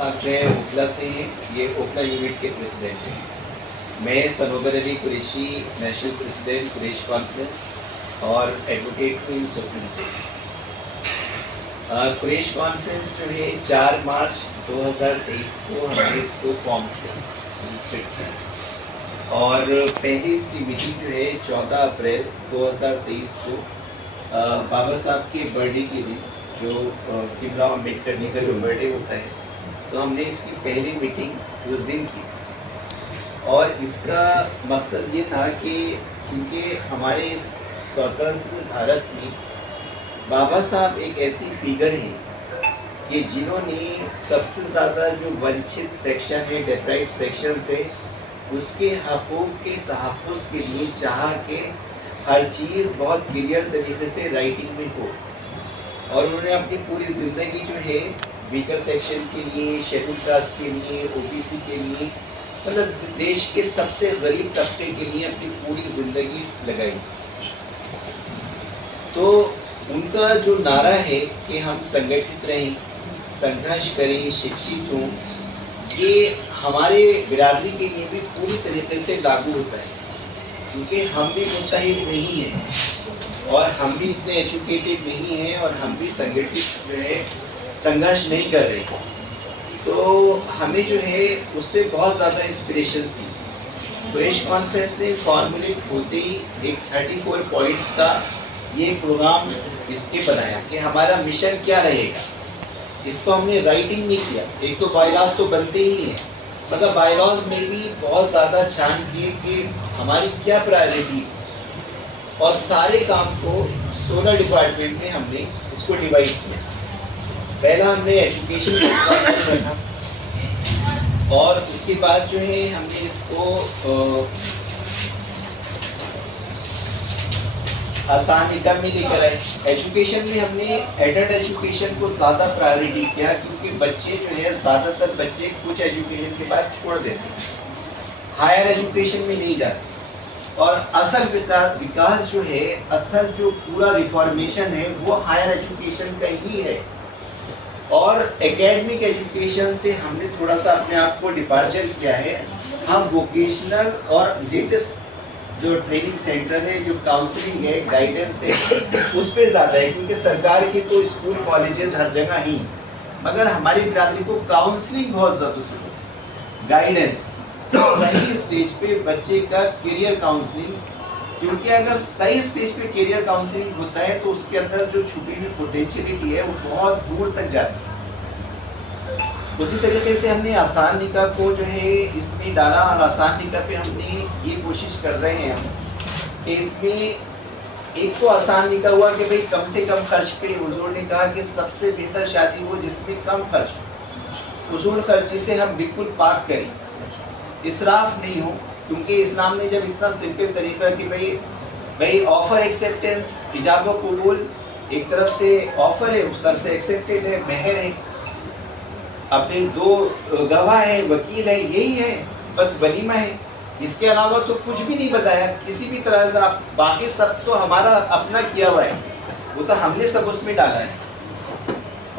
साहब जो है ओखला से हैं, ये ओखला यूनिट के प्रेसिडेंट हैं। मैं Sanobar Ali Qureshi, national president Quraish conference और एडवोकेट हूँ सुप्रीम कोर्ट। कुरैश कॉन्फ्रेंस जो है 4 मार्च 2023 को हमने इसको फॉर्म किया, रजिस्टर्ड किया और पहली इसकी मीटिंग जो है 14 अप्रैल 2023 को बाबा साहब के बर्थडे के दिन, जो भीमराव अम्बेडकर जी का जो बर्थडे होता है, तो हमने इसकी पहली मीटिंग उस दिन की थी। और इसका मकसद ये था कि क्योंकि हमारे इस स्वतंत्र भारत में बाबा साहब एक ऐसी फिगर हैं कि जिन्होंने सबसे ज़्यादा जो वंचित सेक्शन है, डेप्राइव्ड सेक्शन है, उसके हकूक़ के तहफ़्फ़ुज़ के लिए चाहा कि हर चीज़ बहुत क्लियर तरीके से राइटिंग में हो। और उन्होंने अपनी पूरी ज़िंदगी जो है वीकर सेक्शन के लिए, शेड्यूल कास्ट के लिए, ओबीसी के लिए, मतलब देश के सबसे गरीब तबके के लिए अपनी पूरी ज़िंदगी लगाई। तो उनका जो नारा है कि हम संगठित रहें, संघर्ष करें, शिक्षित हों, ये हमारे बिरादरी के लिए भी पूरी तरीके से लागू होता है, क्योंकि हम भी मुत्तहिद नहीं हैं और हम भी इतने एजुकेटेड नहीं हैं और हम भी संगठित जो है संघर्ष नहीं कर रहे। तो हमें जो है उससे बहुत ज़्यादा इंस्पिरेशंस थी। कुरैश कॉन्फ्रेंस ने फॉर्मुलेट होते ही एक 34 पॉइंट्स का ये प्रोग्राम इसके बनाया कि हमारा मिशन क्या रहेगा। इसको हमने राइटिंग नहीं किया, एक तो बायलॉज तो बनते ही हैं, मगर बायलॉज में भी बहुत ज़्यादा छान किए कि हमारी क्या प्रायोरिटी, और सारे काम को 16 डिपार्टमेंट में हमने इसको डिवाइड किया। पहला हमने एजुकेशन डिपार्टमेंट रखा और उसके बाद जो है हमने इसको आसानिका में लेकर आए। एजुकेशन में हमने एडल्ट एजुकेशन को ज़्यादा प्रायोरिटी किया, क्योंकि बच्चे जो है ज़्यादातर बच्चे कुछ एजुकेशन के बाद छोड़ देते हैं, हायर एजुकेशन में नहीं जाते। और असल विकास जो है, असल जो पूरा रिफॉर्मेशन है वो हायर एजुकेशन का ही है। और एकेडमिक एजुकेशन से हमने थोड़ा सा अपने आप को डिपार्चर किया है। हम वोकेशनल और लेटेस्ट जो ट्रेनिंग सेंटर है, जो काउंसलिंग है, गाइडेंस है, उस पर ज़्यादा है, क्योंकि सरकार के तो स्कूल कॉलेजेस हर जगह ही, मगर हमारी बिरादरी को काउंसलिंग बहुत ज़्यादा ज़रूरत है, गाइडेंस सही स्टेज पे बच्चे का करियर काउंसलिंग, क्योंकि अगर सही स्टेज पे करियर काउंसलिंग होता है तो उसके अंदर जो छुपी हुई पोटेंशियलिटी है वो बहुत दूर तक जाती है। उसी तरीके से हमने आसान निकाह को जो है इसमें डाला, और आसान निकाह पे हमने ये कोशिश कर रहे हैं हम कि इसमें एक तो आसान निकाह हुआ कि भाई कम से कम खर्च पे हुजूर ने कहा कि सबसे बेहतर शादी वो जिसमें कम खर्च हो, हुजूर खर्ची से हम बिल्कुल पाक करें, इसराफ नहीं हो। क्योंकि इस्लाम ने जब इतना सिंपल तरीका कि भाई ऑफर एक्सेप्टेंस, इजाब व कबूल, एक तरफ से ऑफर है, उस तरफ से एक्सेप्टेड है, महर है, अपने 2 गवाह है, वकील है, यही है, बस वलीमा है, इसके अलावा तो कुछ भी नहीं बताया किसी भी तरह से। आप बाकी सब तो हमारा अपना किया हुआ है, वो तो हमने सब उसमें डाला है।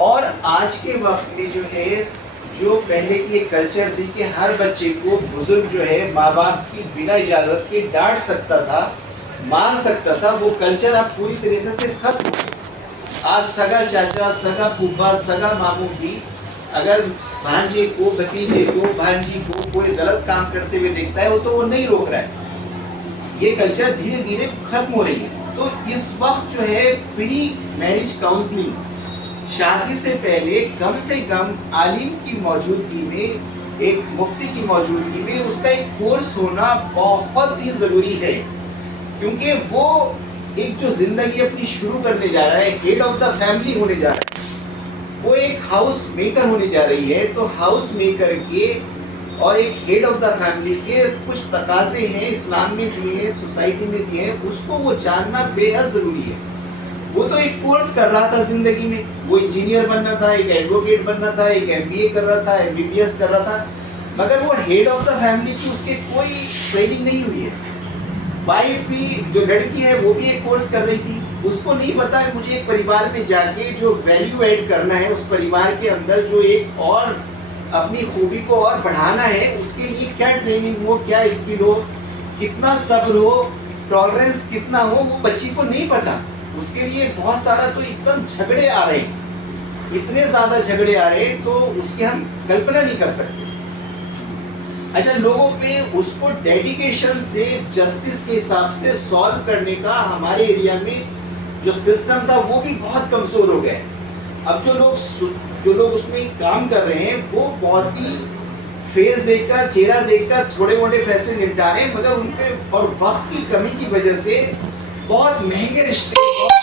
और आज के वक्त में जो है, जो पहले की एक कल्चर थी कि हर बच्चे को बुजुर्ग जो है माँ बाप की बिना इजाज़त के डांट सकता था, मार सकता था, वो कल्चर अब पूरी तरीके से खत्म। आज सगा चाचा, सगा फूफा, सगा मामू भी अगर भांजे को, भतीजे को, भांजी को कोई गलत काम करते हुए देखता है तो वो नहीं रोक रहा है। ये कल्चर धीरे धीरे खत्म हो रही है। तो इस वक्त जो है प्री मैरिज काउंसलिंग, शादी से पहले कम से कम आलिम की मौजूदगी में, एक मुफ्ती की मौजूदगी में उसका एक कोर्स होना बहुत ही ज़रूरी है, क्योंकि वो एक जो ज़िंदगी अपनी शुरू करने जा रहा है, हेड ऑफ द फैमिली होने जा रहा है, वो एक हाउस मेकर होने जा रही है। तो हाउस मेकर के और एक हेड ऑफ द फैमिली के कुछ तकाजे हैं, इस्लाम में दिए हैं, सोसाइटी में दिए हैं, उसको वो जानना बेहद ज़रूरी है। वो तो एक कोर्स कर रहा था ज़िंदगी में, वो इंजीनियर बनना था, एक एडवोकेट बनना था, एक MBA कर रहा था, MBBS कर रहा था, मगर वो हेड ऑफ द फैमिली की उसके कोई ट्रेनिंग नहीं हुई है। वाइफ भी, जो लड़की है, वो भी एक कोर्स कर रही थी, उसको नहीं पता है मुझे एक परिवार में जाके जो वैल्यू ऐड करना है, उस परिवार के अंदर जो एक और अपनी खूबी को और बढ़ाना है, उसके लिए क्या ट्रेनिंग हो, क्या स्किल हो, कितना सब्र हो, टॉलरेंस कितना हो, वो बच्ची को नहीं पता। उसके लिए बहुत सारा तो एकदम झगड़े आ रहे हैं, इतने ज्यादा झगड़े आ रहे हैं तो उसकी हम कल्पना नहीं कर सकते। अच्छा, लोगों पे उसको डेडिकेशन से जस्टिस के हिसाब से सॉल्व करने का हमारे एरिया में जो सिस्टम था वो भी बहुत कमजोर हो गया है। अब जो लोग उसमें काम कर रहे हैं वो बहुत ही फेस देखकर, चेहरा देखकर थोड़े मोटे फैसले निपटा रहे हैं, मगर उनपे और वक्त की कमी की वजह से बहुत महंगे रिश्ते, बहुत